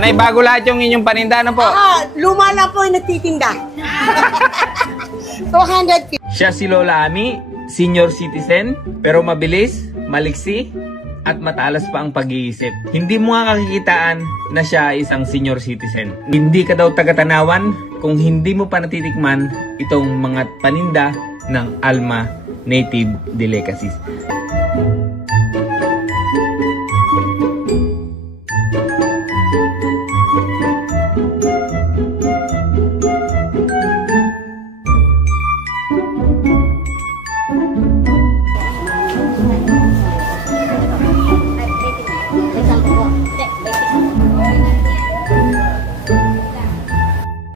Nanay, bago lahat yung inyong paninda, ano po? Luma na po yung nagtitinda. 250. Siya si Lola Ami, senior citizen, pero mabilis, maliksi, at matalas pa ang pag-iisip. Hindi mo nga kakikitaan na siya ay isang senior citizen. Hindi ka daw taga-Tanawan kung hindi mo pa natitikman itong mga paninda ng Alma Native Delicacies.